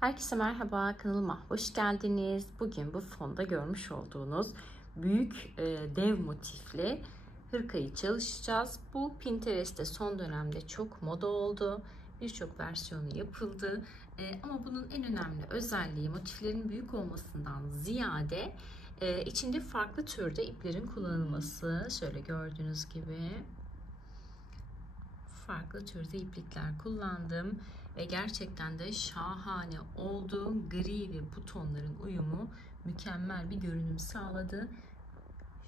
Herkese merhaba, kanalıma hoş geldiniz. Bugün bu fonda görmüş olduğunuz büyük dev motifli hırkayı çalışacağız. Bu Pinterest'te son dönemde çok moda oldu. Birçok versiyonu yapıldı. Ama bunun en önemli özelliği motiflerin büyük olmasından ziyade içinde farklı türde iplerin kullanılması. Şöyle gördüğünüz gibi farklı türde iplikler kullandım ve gerçekten de şahane oldu. Gri ve bu tonların uyumu mükemmel bir görünüm sağladı.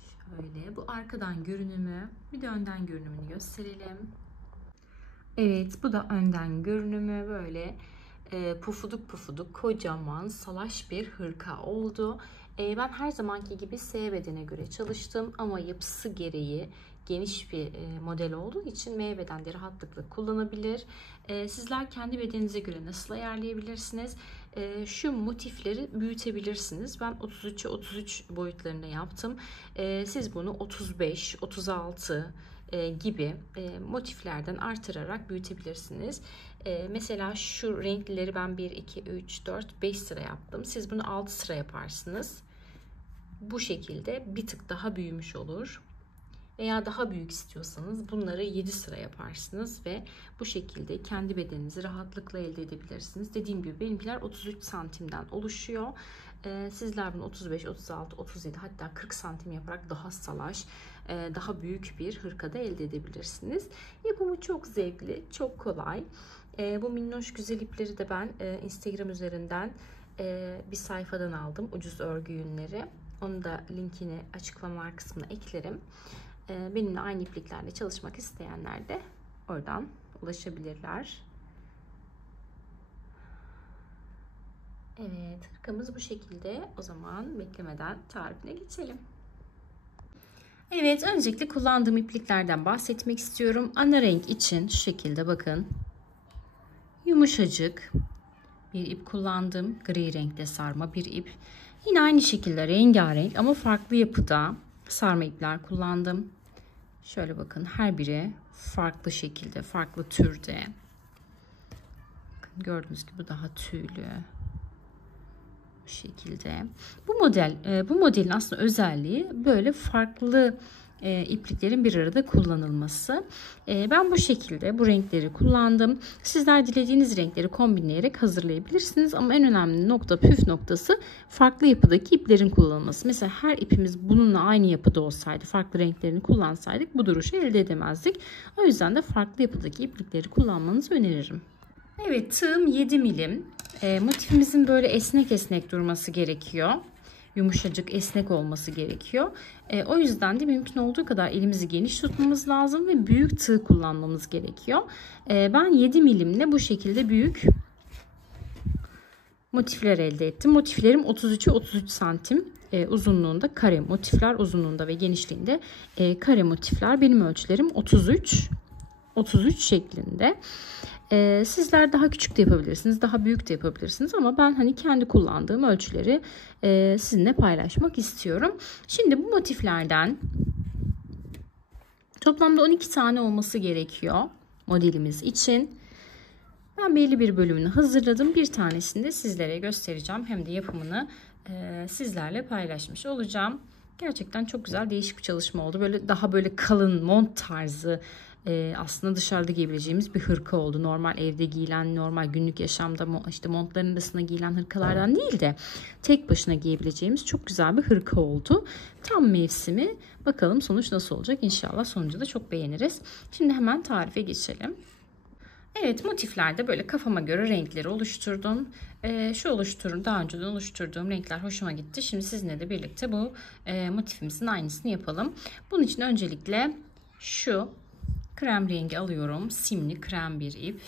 Şöyle bu arkadan görünümü, bir de önden görünümünü gösterelim. Evet, bu da önden görünümü. Böyle pufuduk pufuduk kocaman salaş bir hırka oldu. Ben her zamanki gibi S bedene göre çalıştım ama yapısı gereği geniş bir model olduğu için M beden de rahatlıkla kullanabilir. Sizler kendi bedeninize göre nasıl ayarlayabilirsiniz? Şu motifleri büyütebilirsiniz. Ben 33'e 33 boyutlarında yaptım. Siz bunu 35, 36 gibi motiflerden artırarak büyütebilirsiniz. Mesela şu renklileri ben 1, 2, 3, 4, 5 sıra yaptım. Siz bunu 6 sıra yaparsınız. Bu şekilde bir tık daha büyümüş olur. Veya daha büyük istiyorsanız bunları 7 sıra yaparsınız ve bu şekilde kendi bedeninizi rahatlıkla elde edebilirsiniz. Dediğim gibi benimkiler 33 santimden oluşuyor. Sizler bunu 35, 36, 37 hatta 40 santim yaparak daha salaş, daha büyük bir hırkada elde edebilirsiniz. Yapımı çok zevkli, çok kolay. Bu minnoş güzel ipleri de ben Instagram üzerinden bir sayfadan aldım. Ucuz örgü yünleri. Onu da linkini açıklamalar kısmına eklerim. Benimle aynı ipliklerle çalışmak isteyenler de oradan ulaşabilirler. Evet, hırkamız bu şekilde. O zaman beklemeden tarifine geçelim. Evet, öncelikle kullandığım ipliklerden bahsetmek istiyorum. Ana renk için şu şekilde bakın. Yumuşacık bir ip kullandım. Gri renkte sarma bir ip. Yine aynı şekilde rengarenk ama farklı yapıda sarma ipler kullandım. Şöyle bakın, her biri farklı şekilde, farklı türde. Bakın, gördüğünüz gibi daha tüylü. Bu şekilde. Bu modelin aslında özelliği böyle farklı ipliklerin bir arada kullanılması. Ben bu şekilde bu renkleri kullandım. Sizler dilediğiniz renkleri kombinleyerek hazırlayabilirsiniz. Ama en önemli nokta, püf noktası farklı yapıdaki iplerin kullanılması. Mesela her ipimiz bununla aynı yapıda olsaydı, farklı renklerini kullansaydık bu duruşu elde edemezdik. O yüzden de farklı yapıdaki iplikleri kullanmanızı öneririm. Evet, tığım 7 milim. Motifimizin böyle esnek esnek durması gerekiyor. Yumuşacık, esnek olması gerekiyor. O yüzden de mümkün olduğu kadar elimizi geniş tutmamız lazım ve büyük tığ kullanmamız gerekiyor. Ben 7 milimle bu şekilde büyük motifler elde ettim. Motiflerim 33'e 33 santim uzunluğunda kare motifler, uzunluğunda ve genişliğinde kare motifler. Benim ölçülerim 33 şeklinde. Sizler daha küçük de yapabilirsiniz, daha büyük de yapabilirsiniz ama ben hani kendi kullandığım ölçüleri sizinle paylaşmak istiyorum. Şimdi bu motiflerden toplamda 12 tane olması gerekiyor modelimiz için. Ben belli bir bölümünü hazırladım. Bir tanesini de sizlere göstereceğim. Hem de yapımını sizlerle paylaşmış olacağım. Gerçekten çok güzel, değişik bir çalışma oldu. Daha böyle kalın mont tarzı, aslında dışarıda giyebileceğimiz bir hırka oldu. Normal evde giyilen, normal günlük yaşamda işte montların arasında giyilen hırkalardan değil de tek başına giyebileceğimiz çok güzel bir hırka oldu. Tam mevsimi. Bakalım sonuç nasıl olacak? İnşallah sonucu da çok beğeniriz. Şimdi hemen tarife geçelim. Evet, motiflerde böyle kafama göre renkleri oluşturdum. Daha önceden oluşturduğum renkler hoşuma gitti. Şimdi sizinle de birlikte bu motifimizin aynısını yapalım. Bunun için öncelikle şu krem rengi alıyorum. Simli krem bir ip.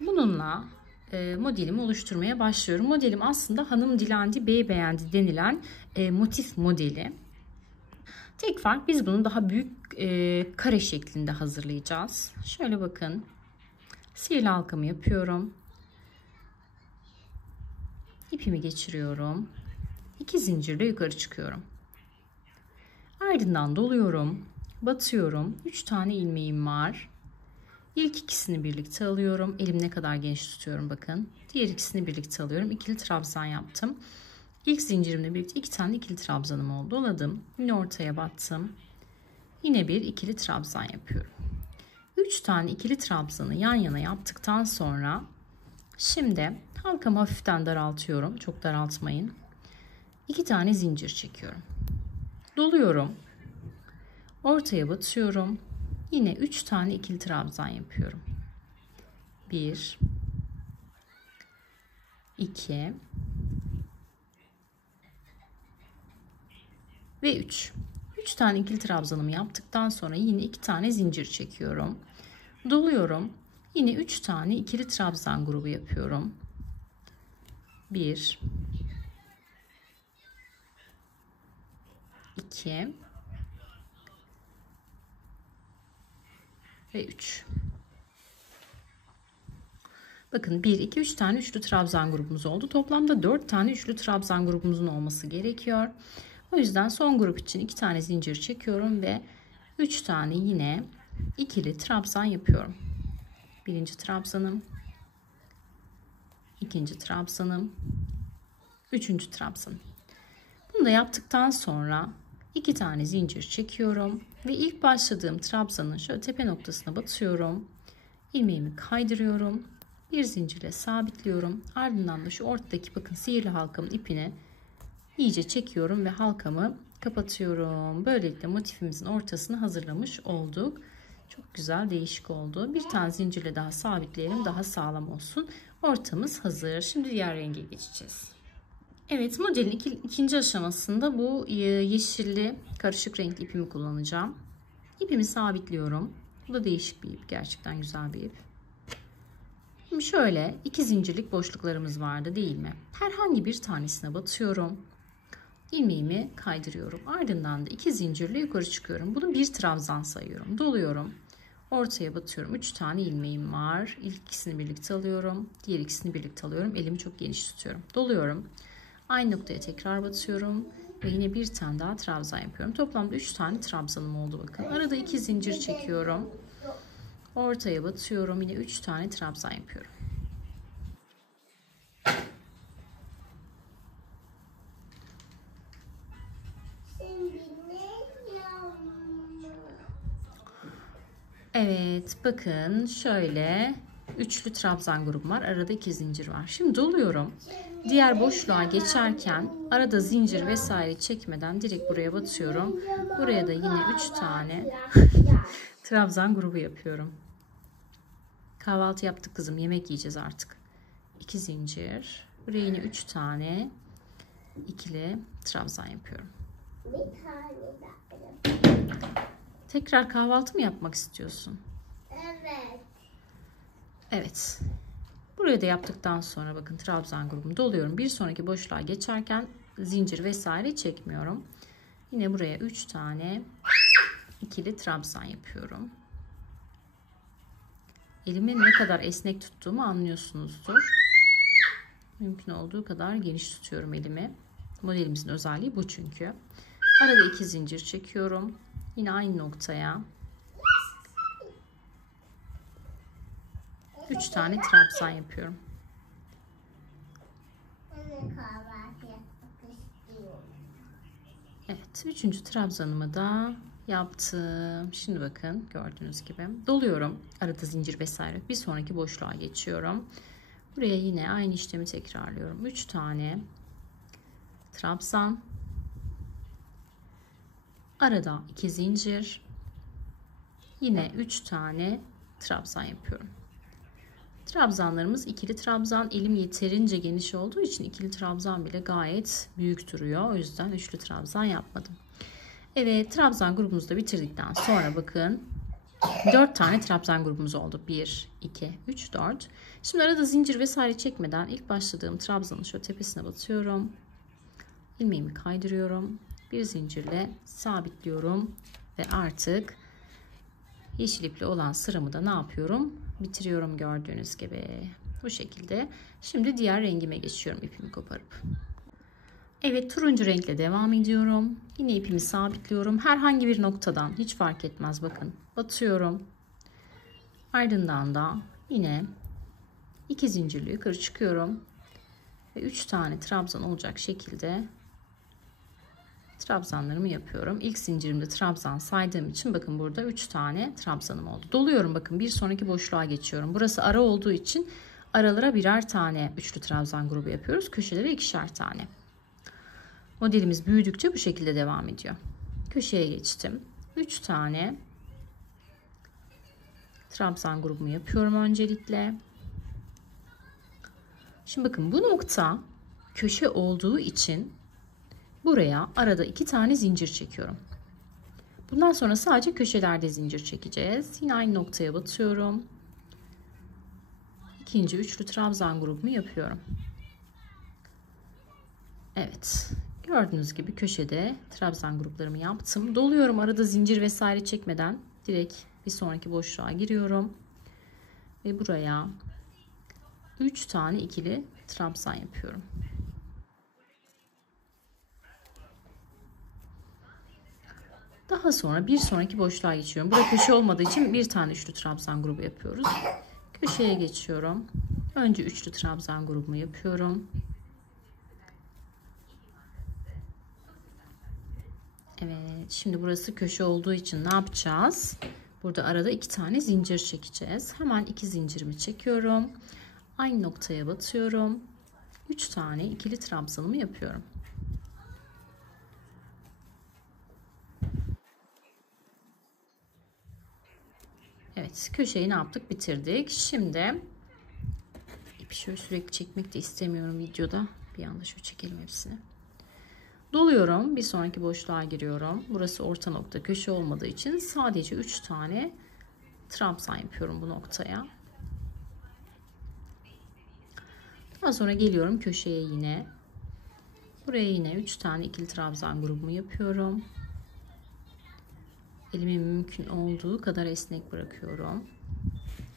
Bununla modelimi oluşturmaya başlıyorum. Modelim aslında hanım dilendi, bey beğendi denilen motif modeli. Tek fark, biz bunu daha büyük kare şeklinde hazırlayacağız. Şöyle bakın. Sihirli halkamı yapıyorum. İpimi geçiriyorum. 2 zincirle yukarı çıkıyorum. Ardından doluyorum. Batıyorum. 3 tane ilmeğim var. İlk ikisini birlikte alıyorum. Elim ne kadar geniş tutuyorum bakın. Diğer ikisini birlikte alıyorum. İkili trabzan yaptım. İlk zincirimle birlikte 2 tane ikili trabzanım oldu. Doladım. Yine ortaya battım. Yine bir ikili trabzan yapıyorum. 3 tane ikili trabzanı yan yana yaptıktan sonra şimdi halkamı hafiften daraltıyorum. Çok daraltmayın. 2 tane zincir çekiyorum. Doluyorum. Ortaya batıyorum. Yine 3 tane ikili trabzan yapıyorum. 1 2 ve 3. 3 tane ikili trabzanımı yaptıktan sonra yine 2 tane zincir çekiyorum. Doluyorum. Yine 3 tane ikili trabzan grubu yapıyorum. 1 2 ve 3. Bakın 1 2 3 tane üçlü trabzan grubumuz oldu. Toplamda 4 tane üçlü trabzan grubumuzun olması gerekiyor. O yüzden son grup için 2 tane zincir çekiyorum ve 3 tane yine ikili trabzan yapıyorum. Birinci trabzanım, ikinci trabzanım, üçüncü trabzanım. Bunu da yaptıktan sonra 2 tane zincir çekiyorum ve ilk başladığım trabzanın şöyle tepe noktasına batıyorum. İlmeğimi kaydırıyorum. Bir zincirle sabitliyorum. Ardından da şu ortadaki bakın sihirli halkamın ipini iyice çekiyorum ve halkamı kapatıyorum. Böylelikle motifimizin ortasını hazırlamış olduk. Çok güzel, değişik oldu. Bir tane zincirle daha sabitleyelim, daha sağlam olsun. Ortamız hazır. Şimdi diğer renge geçeceğiz. Evet, modelin ikinci aşamasında bu yeşilli karışık renkli ipimi kullanacağım. İpimi sabitliyorum. Bu da değişik bir ip. Gerçekten güzel bir ip. Şimdi şöyle 2 zincirlik boşluklarımız vardı değil mi? Herhangi bir tanesine batıyorum. İlmeğimi kaydırıyorum. Ardından da 2 zincirle yukarı çıkıyorum. Bunu bir trabzan sayıyorum. Doluyorum. Ortaya batıyorum. 3 tane ilmeğim var. İlk ikisini birlikte alıyorum. Diğer ikisini birlikte alıyorum. Elimi çok geniş tutuyorum. Doluyorum. Aynı noktaya tekrar batıyorum. Ve yine bir tane daha trabzan yapıyorum. Toplamda 3 tane trabzanım oldu bakın. Arada 2 zincir çekiyorum. Ortaya batıyorum. Yine 3 tane trabzan yapıyorum. Evet, bakın şöyle üçlü trabzan grubum var. Arada 2 zincir var. Şimdi doluyorum. Diğer boşluğa geçerken arada zincir vesaire çekmeden direkt buraya batıyorum. Buraya da yine 3 tane trabzan grubu yapıyorum. Kahvaltı yaptık kızım. Yemek yiyeceğiz artık. 2 zincir. Buraya yine 3 tane ikili trabzan yapıyorum. Tekrar kahvaltı mı yapmak istiyorsun? Evet. Evet. Buraya da yaptıktan sonra bakın trabzan grubumu doluyorum. Bir sonraki boşluğa geçerken zincir vesaire çekmiyorum. Yine buraya 3 tane ikili trabzan yapıyorum. Elimi ne kadar esnek tuttuğumu anlıyorsunuzdur. Mümkün olduğu kadar geniş tutuyorum elimi. Modelimizin özelliği bu çünkü. Arada 2 zincir çekiyorum. Yine aynı noktaya 3 tane trabzan yapıyorum. Evet, 3. trabzanımı da yaptım. Şimdi bakın gördüğünüz gibi doluyorum. Arada zincir vesaire. Bir sonraki boşluğa geçiyorum. Buraya yine aynı işlemi tekrarlıyorum. 3 tane trabzan. Arada 2 zincir. Yine 3 tane trabzan yapıyorum. Trabzanlarımız ikili trabzan. Elim yeterince geniş olduğu için ikili trabzan bile gayet büyük duruyor. O yüzden üçlü trabzan yapmadım. Evet, trabzan grubumuzu da bitirdikten sonra bakın 4 tane trabzan grubumuz oldu. 1, 2, 3, 4. Şimdi arada zincir vesaire çekmeden ilk başladığım trabzanın şöyle tepesine batıyorum. İlmeğimi kaydırıyorum. Bir zincirle sabitliyorum ve artık yeşil ipli olan sıramı da ne yapıyorum? Bitiriyorum gördüğünüz gibi. Bu şekilde. Şimdi diğer rengime geçiyorum ipimi koparıp. Evet, turuncu renkle devam ediyorum. Yine ipimi sabitliyorum. Herhangi bir noktadan hiç fark etmez bakın. Batıyorum. Ardından da yine 2 zincirli yukarı çıkıyorum ve 3 tane trabzan olacak şekilde trabzanlarımı yapıyorum. İlk zincirimde trabzan saydığım için bakın burada 3 tane trabzanım oldu. Doluyorum, bakın bir sonraki boşluğa geçiyorum. Burası ara olduğu için aralara birer tane üçlü trabzan grubu yapıyoruz. Köşelere ikişer tane. Modelimiz büyüdükçe bu şekilde devam ediyor. Köşeye geçtim. 3 tane trabzan grubumu yapıyorum öncelikle. Şimdi bakın bu nokta köşe olduğu için buraya arada 2 tane zincir çekiyorum. Bundan sonra sadece köşelerde zincir çekeceğiz. Yine aynı noktaya batıyorum. İkinci üçlü trabzan grubumu yapıyorum. Evet. Gördüğünüz gibi köşede trabzan gruplarımı yaptım. Doluyorum, arada zincir vesaire çekmeden direkt bir sonraki boşluğa giriyorum. Ve buraya 3 tane ikili trabzan yapıyorum. Daha sonra bir sonraki boşluğa geçiyorum. Burada köşe olmadığı için bir tane üçlü trabzan grubu yapıyoruz. Köşeye geçiyorum. Önce üçlü trabzan grubumu yapıyorum. Evet, şimdi burası köşe olduğu için ne yapacağız? Burada arada 2 tane zincir çekeceğiz. Hemen 2 zincirimi çekiyorum. Aynı noktaya batıyorum. 3 tane ikili trabzanımı yapıyorum. Evet, köşeyi ne yaptık? Bitirdik. Şimdi ipi şöyle sürekli çekmek de istemiyorum videoda. Bir anda şöyle çekelim hepsini. Doluyorum. Bir sonraki boşluğa giriyorum. Burası orta nokta, köşe olmadığı için sadece 3 tane trabzan yapıyorum bu noktaya. Daha sonra geliyorum köşeye yine. Buraya yine 3 tane ikili trabzan grubumu yapıyorum. Elimi mümkün olduğu kadar esnek bırakıyorum.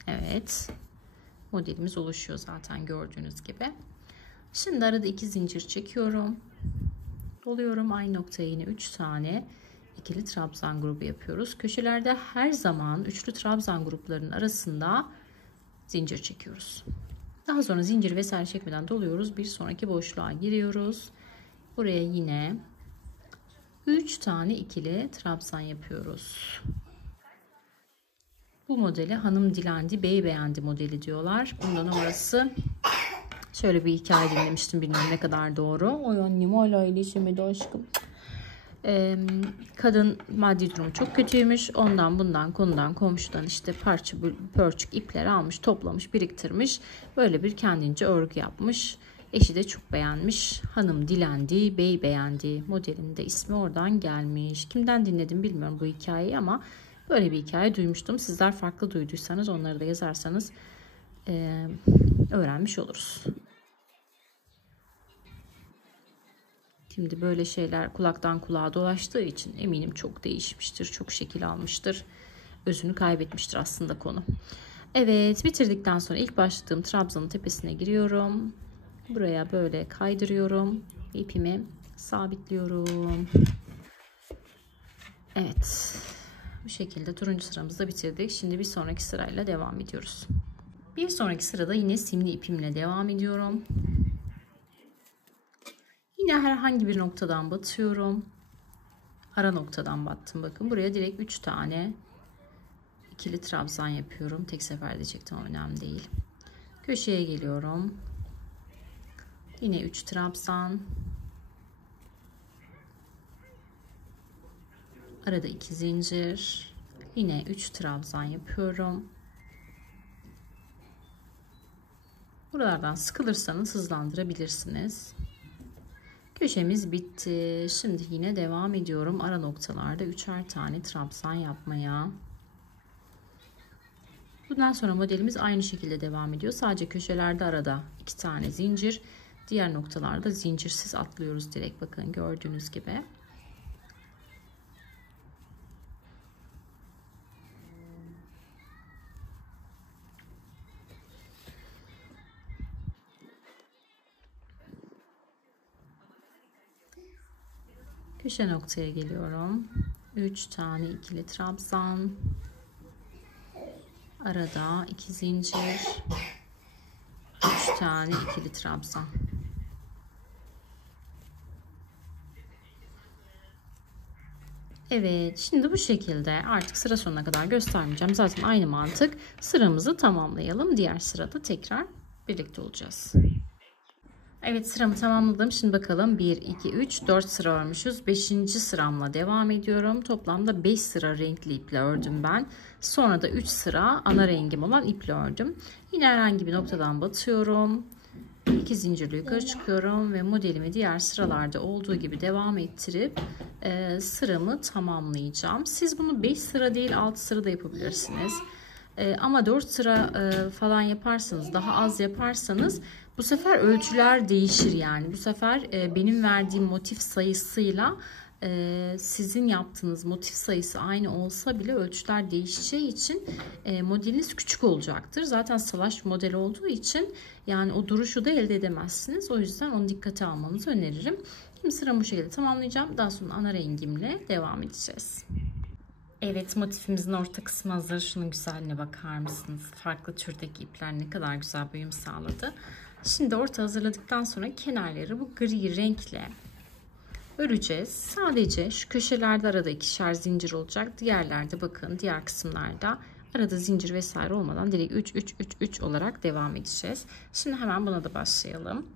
Evet. Modelimiz oluşuyor zaten gördüğünüz gibi. Şimdi arada 2 zincir çekiyorum. Doluyorum. Aynı noktaya yine 3 tane ikili trabzan grubu yapıyoruz. Köşelerde her zaman üçlü trabzan gruplarının arasında zincir çekiyoruz. Daha sonra zincir vesaire çekmeden doluyoruz. Bir sonraki boşluğa giriyoruz. Buraya yine 3 tane ikili trabzan yapıyoruz. Bu modeli hanım dilendi, bey beğendi modeli diyorlar. Bunda numarası, şöyle bir hikaye dinlemiştim, bilmiyorum ne kadar doğru. Oy annem hala iyileşemedi aşkım. Kadın maddi durumu çok kötüymüş. Ondan bundan konudan komşudan işte parça pörçük ipler almış, toplamış, biriktirmiş. Böyle bir kendince örgü yapmış. Eşi de çok beğenmiş. Hanım dilendi, bey beğendi modelinde ismi oradan gelmiş. Kimden dinledim bilmiyorum bu hikayeyi ama böyle bir hikaye duymuştum. Sizler farklı duyduysanız onları da yazarsanız öğrenmiş oluruz. Şimdi böyle şeyler kulaktan kulağa dolaştığı için eminim çok değişmiştir, çok şekil almıştır. Özünü kaybetmiştir aslında konu. Evet, bitirdikten sonra ilk başladığım trabzanın tepesine giriyorum. Buraya böyle kaydırıyorum. İpimi sabitliyorum. Evet. Bu şekilde turuncu sıramızı da bitirdik. Şimdi bir sonraki sırayla devam ediyoruz. Bir sonraki sırada yine simli ipimle devam ediyorum. Yine herhangi bir noktadan batıyorum. Ara noktadan battım. Bakın buraya direkt 3 tane ikili trabzan yapıyorum. Tek seferde çektim, önemli değil. Köşeye geliyorum. Yine 3 trabzan. Arada 2 zincir. Yine 3 trabzan yapıyorum. Buralardan sıkılırsanız hızlandırabilirsiniz. Köşemiz bitti. Şimdi yine devam ediyorum. Ara noktalarda 3'er tane trabzan yapmaya. Bundan sonra modelimiz aynı şekilde devam ediyor. Sadece köşelerde arada 2 tane zincir. Diğer noktalarda zincirsiz atlıyoruz direkt. Bakın gördüğünüz gibi. Köşe noktaya geliyorum. 3 tane ikili trabzan. Arada 2 zincir, 3 tane ikili trabzan. Evet, şimdi bu şekilde artık sıra sonuna kadar göstermeyeceğim. Zaten aynı mantık. Sıramızı tamamlayalım. Diğer sırada tekrar birlikte olacağız. Evet, sıramı tamamladım. Şimdi bakalım 1, 2, 3, 4 sıra örmüşüz. 5. sıramla devam ediyorum. Toplamda 5 sıra renkli iple ördüm ben. Sonra da 3 sıra ana rengim olan iple ördüm. Yine herhangi bir noktadan batıyorum. 2 zincirle yukarı çıkıyorum ve modelimi diğer sıralarda olduğu gibi devam ettirip sıramı tamamlayacağım. Siz bunu 5 sıra değil 6 sıra da yapabilirsiniz. Ama 4 sıra falan yaparsanız, daha az yaparsanız bu sefer ölçüler değişir yani. Bu sefer benim verdiğim motif sayısıyla sizin yaptığınız motif sayısı aynı olsa bile ölçüler değişeceği için modeliniz küçük olacaktır. Zaten salaş model olduğu için yani o duruşu da elde edemezsiniz. O yüzden onu dikkate almanızı öneririm. Şimdi sıramı bu şekilde tamamlayacağım. Daha sonra ana rengimle devam edeceğiz. Evet, motifimizin orta kısmı hazır. Şunun güzelliğine bakar mısınız? Farklı türdeki ipler ne kadar güzel uyum sağladı. Şimdi orta hazırladıktan sonra kenarları bu gri renkle öreceğiz. Sadece şu köşelerde arada ikişer zincir olacak. Diğerlerde bakın diğer kısımlarda arada zincir vesaire olmadan direkt 3 3 3 3 olarak devam edeceğiz. Şimdi hemen buna da başlayalım.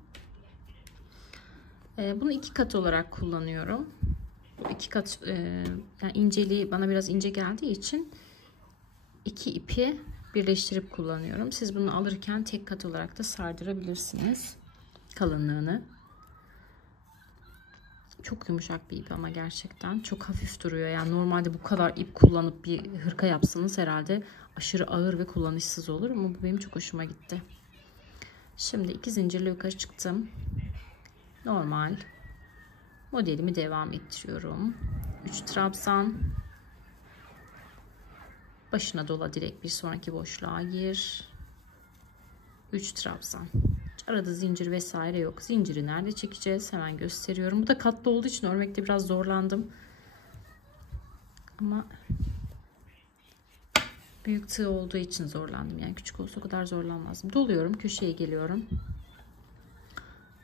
Bunu 2 kat olarak kullanıyorum. Bu 2 kat yani inceliği bana biraz ince geldiği için 2 ipi birleştirip kullanıyorum. Siz bunu alırken tek kat olarak da sardırabilirsiniz kalınlığını. Çok yumuşak bir ip ama gerçekten çok hafif duruyor. Yani normalde bu kadar ip kullanıp bir hırka yapsanız herhalde aşırı ağır ve kullanışsız olur ama bu benim çok hoşuma gitti. Şimdi 2 zincirle yukarı çıktım. Normal modelimi devam ettiriyorum. 3 trabzan. Başına dola, direkt bir sonraki boşluğa gir. 3 trabzan. Arada zincir vesaire yok. Zinciri nerede çekeceğiz? Hemen gösteriyorum. Bu da katlı olduğu için örmekte biraz zorlandım. Ama büyük tığ olduğu için zorlandım. Yani küçük olsa o kadar zorlanmazdım. Doluyorum. Köşeye geliyorum.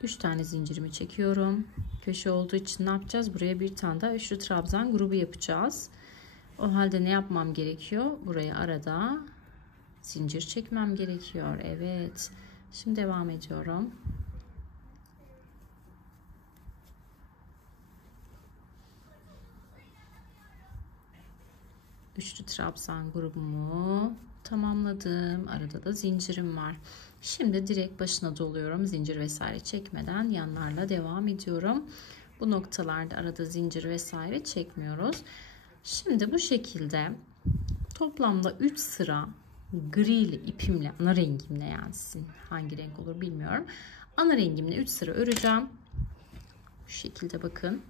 3 tane zincirimi çekiyorum. Köşe olduğu için ne yapacağız? Buraya bir tane daha üçlü trabzan grubu yapacağız. O halde ne yapmam gerekiyor? Buraya arada zincir çekmem gerekiyor. Evet. Şimdi devam ediyorum. Üçlü trabzan grubumu tamamladım. Arada da zincirim var. Şimdi direkt başına doluyorum. Zincir vesaire çekmeden yanlarla devam ediyorum. Bu noktalarda arada zincir vesaire çekmiyoruz. Şimdi bu şekilde toplamda 3 sıra grili ipimle, ana rengimle, yani sizin hangi renk olur bilmiyorum. Ana rengimle 3 sıra öreceğim. Bu şekilde bakın.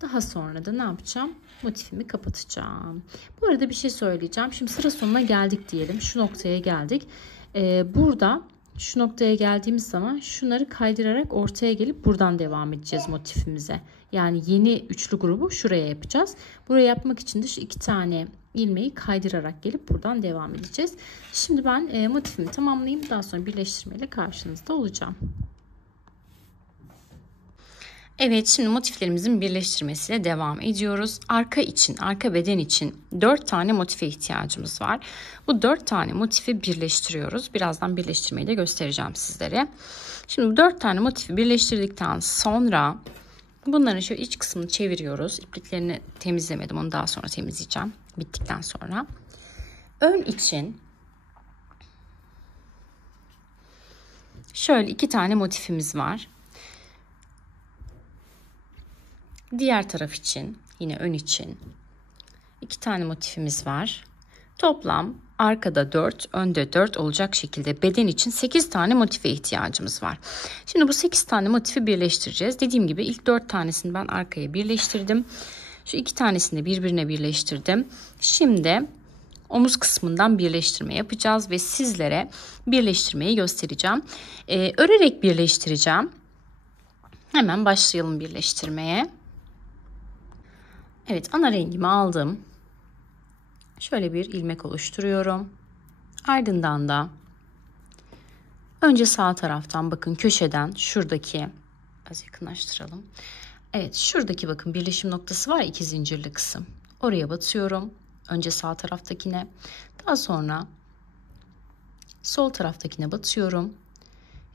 Daha sonra da ne yapacağım? Motifimi kapatacağım. Bu arada bir şey söyleyeceğim. Şimdi sıra sonuna geldik diyelim. Şu noktaya geldik. Burada şu noktaya geldiğimiz zaman şunları kaydırarak ortaya gelip buradan devam edeceğiz motifimize. Yani yeni üçlü grubu şuraya yapacağız. Buraya yapmak için de şu 2 tane ilmeği kaydırarak gelip buradan devam edeceğiz. Şimdi ben motifimi tamamlayayım. Daha sonra birleştirmeyle karşınızda olacağım. Evet, şimdi motiflerimizin birleştirmesiyle devam ediyoruz. Arka için, arka beden için 4 tane motife ihtiyacımız var. Bu 4 tane motifi birleştiriyoruz. Birazdan birleştirmeyi de göstereceğim sizlere. Şimdi bu 4 tane motifi birleştirdikten sonra bunların şöyle iç kısmını çeviriyoruz. İpliklerini temizlemedim, onu daha sonra temizleyeceğim bittikten sonra. Ön için şöyle 2 tane motifimiz var. Diğer taraf için, yine ön için 2 tane motifimiz var. Toplam arkada 4, önde 4 olacak şekilde beden için 8 tane motife ihtiyacımız var. Şimdi bu 8 tane motifi birleştireceğiz. Dediğim gibi ilk 4 tanesini ben arkaya birleştirdim. Şu 2 tanesini de birbirine birleştirdim. Şimdi omuz kısmından birleştirme yapacağız ve sizlere birleştirmeyi göstereceğim. Örerek birleştireceğim. Hemen başlayalım birleştirmeye. Evet, ana rengimi aldım. Şöyle bir ilmek oluşturuyorum. Ardından da önce sağ taraftan bakın köşeden şuradaki, biraz yakınlaştıralım. Evet, şuradaki bakın birleşim noktası var, 2 zincirli kısım. Oraya batıyorum. Önce sağ taraftakine, daha sonra sol taraftakine batıyorum.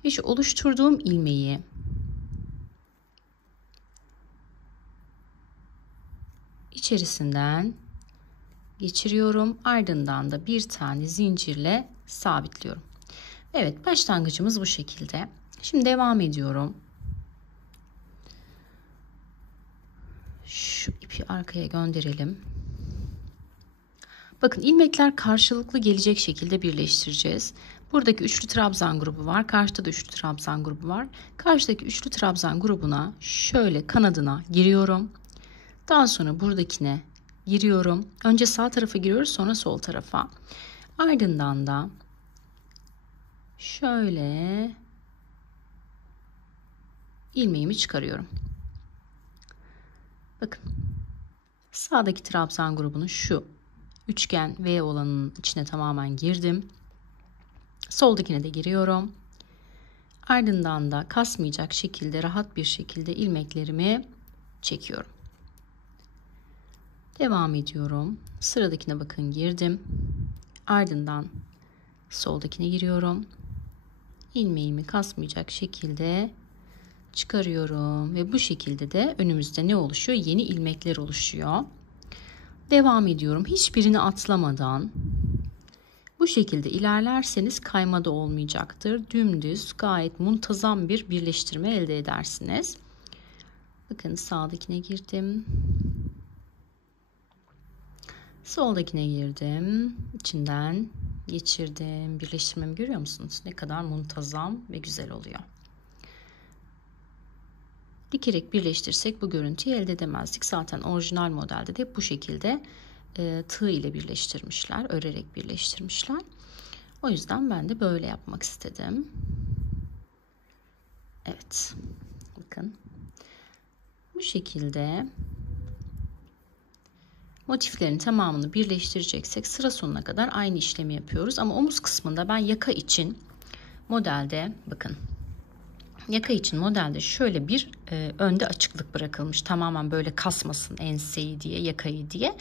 Ve şu oluşturduğum ilmeği içerisinden geçiriyorum. Ardından da bir tane zincirle sabitliyorum. Evet, başlangıcımız bu şekilde. Şimdi devam ediyorum. Şu ipi arkaya gönderelim. Bakın ilmekler karşılıklı gelecek şekilde birleştireceğiz. Buradaki üçlü trabzan grubu var. Karşıda da üçlü trabzan grubu var. Karşıdaki üçlü trabzan grubuna şöyle kanadına giriyorum. Daha sonra buradakine giriyorum. Önce sağ tarafa giriyoruz, sonra sol tarafa. Ardından da şöyle ilmeğimi çıkarıyorum. Bakın sağdaki trabzan grubunun şu üçgen V olanın içine tamamen girdim. Soldakine de giriyorum. Ardından da kasmayacak şekilde rahat bir şekilde ilmeklerimi çekiyorum. Devam ediyorum. Sıradakine bakın girdim. Ardından soldakine giriyorum. İlmeğimi kasmayacak şekilde çıkarıyorum ve bu şekilde de önümüzde ne oluşuyor? Yeni ilmekler oluşuyor. Devam ediyorum. Hiçbirini atlamadan bu şekilde ilerlerseniz kayma da olmayacaktır. Dümdüz gayet muntazam bir birleştirme elde edersiniz. Bakın sağdakine girdim. Soldakine girdim. İçinden geçirdim. Birleştirmemi görüyor musunuz? Ne kadar muntazam ve güzel oluyor. Dikerek birleştirsek bu görüntüyü elde edemezdik. Zaten orijinal modelde de bu şekilde tığ ile birleştirmişler. Örerek birleştirmişler. O yüzden ben de böyle yapmak istedim. Evet. Bakın. Bu şekilde motiflerin tamamını birleştireceksek sıra sonuna kadar aynı işlemi yapıyoruz. Ama omuz kısmında ben yaka için modelde bakın. Yaka için modelde şöyle bir önde açıklık bırakılmış. Tamamen böyle kasmasın enseyi diye, yakayı diye.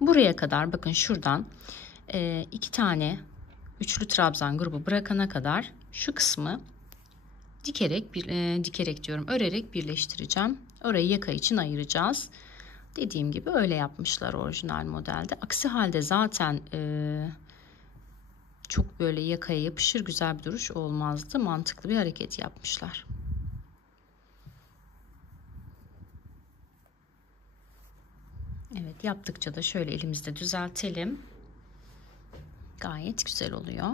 Buraya kadar bakın şuradan 2 tane üçlü trabzan grubu bırakana kadar şu kısmı dikerek diyorum, örerek birleştireceğim. Orayı yaka için ayıracağız. Dediğim gibi öyle yapmışlar orijinal modelde. Aksi halde zaten çok böyle yakaya yapışır, güzel bir duruş olmazdı. Mantıklı bir hareket yapmışlar. Evet, yaptıkça da şöyle elimizde düzeltelim. Gayet güzel oluyor.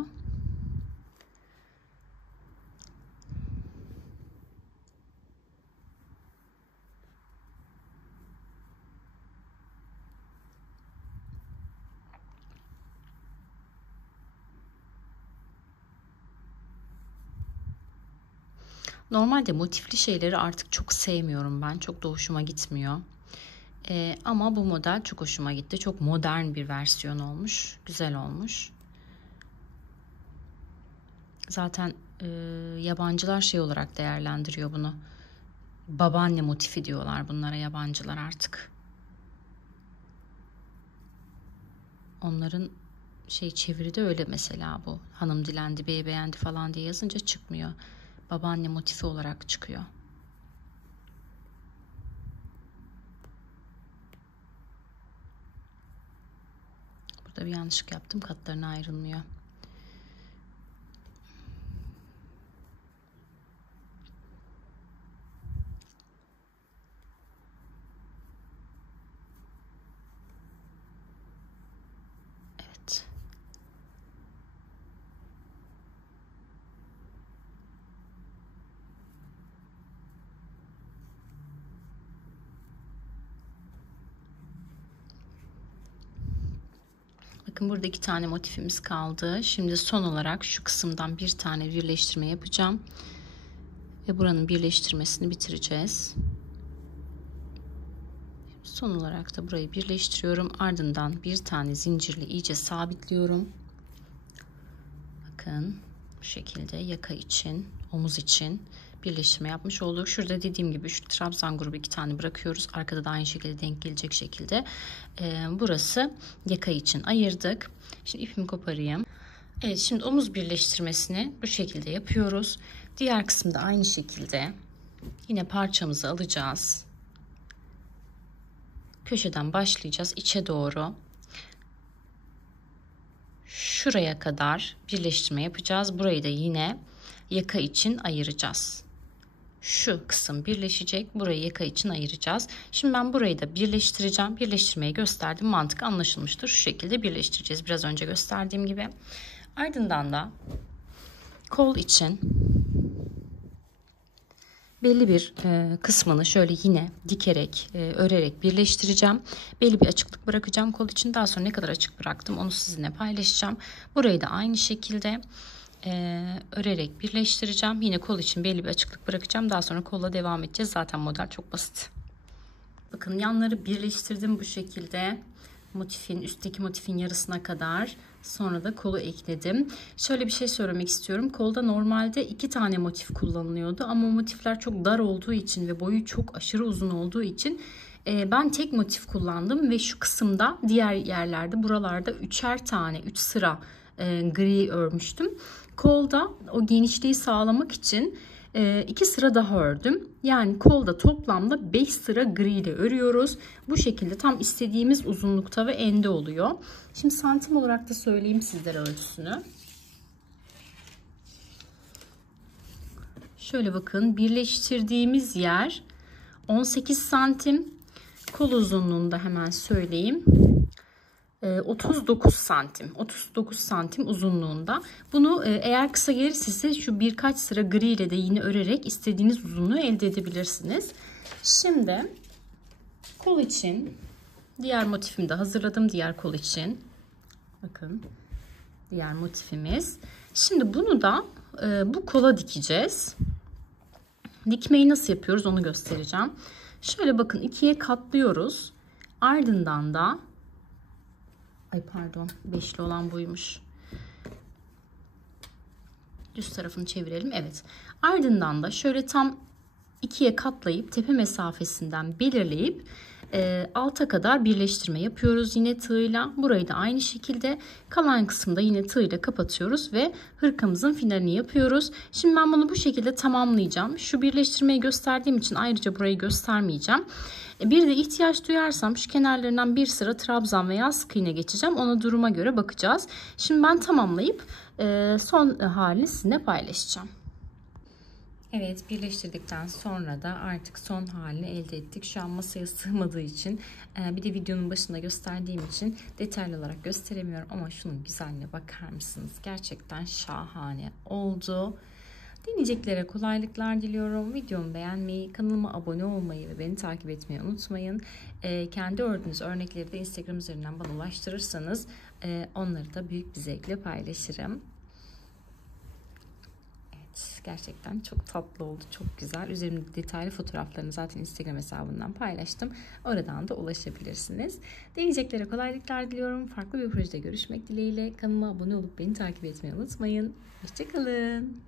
Normalde motifli şeyleri artık çok sevmiyorum ben. Çok da hoşuma gitmiyor. Ama bu model çok hoşuma gitti. Çok modern bir versiyon olmuş. Güzel olmuş. Zaten yabancılar şey olarak değerlendiriyor bunu. Babaanne motifi diyorlar bunlara yabancılar artık. Onların çeviride öyle mesela bu. Hanım dilendi, bey beğendi falan diye yazınca çıkmıyor. Babaanne motifi olarak çıkıyor. Burada bir yanlışlık yaptım. Katlarına ayrılmıyor. Evet. Bakın burada 2 tane motifimiz kaldı. Şimdi son olarak şu kısımdan bir tane birleştirme yapacağım. Ve buranın birleştirmesini bitireceğiz. Son olarak da burayı birleştiriyorum. Ardından bir tane zincirle iyice sabitliyorum. bakın bu şekilde yaka için, omuz için birleştirme yapmış olduk. Şurada dediğim gibi şu trabzan grubu 2 tane bırakıyoruz. Arkada da aynı şekilde denk gelecek şekilde. Burası yaka için ayırdık. Şimdi ipimi koparayım. Evet, şimdi omuz birleştirmesini bu şekilde yapıyoruz. Diğer kısımda aynı şekilde yine parçamızı alacağız. Köşeden başlayacağız içe doğru. Şuraya kadar birleştirme yapacağız. Burayı da yine yaka için ayıracağız. Şu kısım birleşecek. Burayı yaka için ayıracağız. Şimdi ben burayı da birleştireceğim. Birleştirmeyi gösterdim. Mantık anlaşılmıştır. Şu şekilde birleştireceğiz. Biraz önce gösterdiğim gibi. Ardından da kol için belli bir kısmını şöyle yine dikerek, örerek birleştireceğim. Belli bir açıklık bırakacağım kol için. Daha sonra ne kadar açık bıraktım onu sizinle paylaşacağım. Burayı da aynı şekilde örerek birleştireceğim. Yine kol için belli bir açıklık bırakacağım. Daha sonra kolla devam edeceğiz. Zaten model çok basit. Bakın yanları birleştirdim bu şekilde. Üstteki motifin yarısına kadar. Sonra da kolu ekledim. Şöyle bir şey söylemek istiyorum. Kolda normalde 2 tane motif kullanılıyordu. Ama motifler çok dar olduğu için ve boyu çok aşırı uzun olduğu için ben tek motif kullandım. Ve şu kısımda diğer yerlerde buralarda 3'er tane 3 sıra gri örmüştüm. Kolda o genişliği sağlamak için 2 sıra daha ördüm. Yani kolda toplamda 5 sıra gri ile örüyoruz. Bu şekilde tam istediğimiz uzunlukta ve ende oluyor. Şimdi santim olarak da söyleyeyim sizlere ölçüsünü. Şöyle bakın, birleştirdiğimiz yer 18 santim. Kol uzunluğunu da hemen söyleyeyim. 39 santim. 39 santim uzunluğunda. Bunu eğer kısa gelirse şu birkaç sıra gri ile de yine örerek istediğiniz uzunluğu elde edebilirsiniz. Şimdi kol için diğer motifimi de hazırladım. Diğer kol için. Bakın diğer motifimiz. Şimdi bunu da bu kola dikeceğiz. Dikmeyi nasıl yapıyoruz onu göstereceğim. Şöyle bakın, ikiye katlıyoruz. Ardından da beşli olan buymuş. Düz tarafını çevirelim. Evet. Ardından da şöyle tam ikiye katlayıp tepe mesafesinden belirleyip alta kadar birleştirme yapıyoruz yine tığla. Burayı da aynı şekilde kalan kısımda yine tığla kapatıyoruz ve hırkamızın finalini yapıyoruz. Şimdi ben bunu bu şekilde tamamlayacağım. Şu birleştirmeyi gösterdiğim için ayrıca burayı göstermeyeceğim. Bir de ihtiyaç duyarsam şu kenarlarından bir sıra trabzan veya sık iğne geçeceğim. Ona duruma göre bakacağız. Şimdi ben tamamlayıp son halini sizinle paylaşacağım. Evet, birleştirdikten sonra da artık son halini elde ettik. Şu an masaya sığmadığı için bir de videonun başında gösterdiğim için detaylı olarak gösteremiyorum. Ama şunun güzelliğine bakar mısınız? Gerçekten şahane oldu. Deneyeceklere kolaylıklar diliyorum. Videomu beğenmeyi, kanalıma abone olmayı ve beni takip etmeyi unutmayın. Kendi ördüğünüz örnekleri de Instagram üzerinden bana ulaştırırsanız onları da büyük bir zevkle paylaşırım. Gerçekten çok tatlı oldu. Çok güzel. Üzerimde detaylı fotoğraflarını zaten Instagram hesabından paylaştım. Oradan da ulaşabilirsiniz. Deneyeceklere kolaylıklar diliyorum. Farklı bir projede görüşmek dileğiyle. Kanalıma abone olup beni takip etmeyi unutmayın. Hoşça kalın.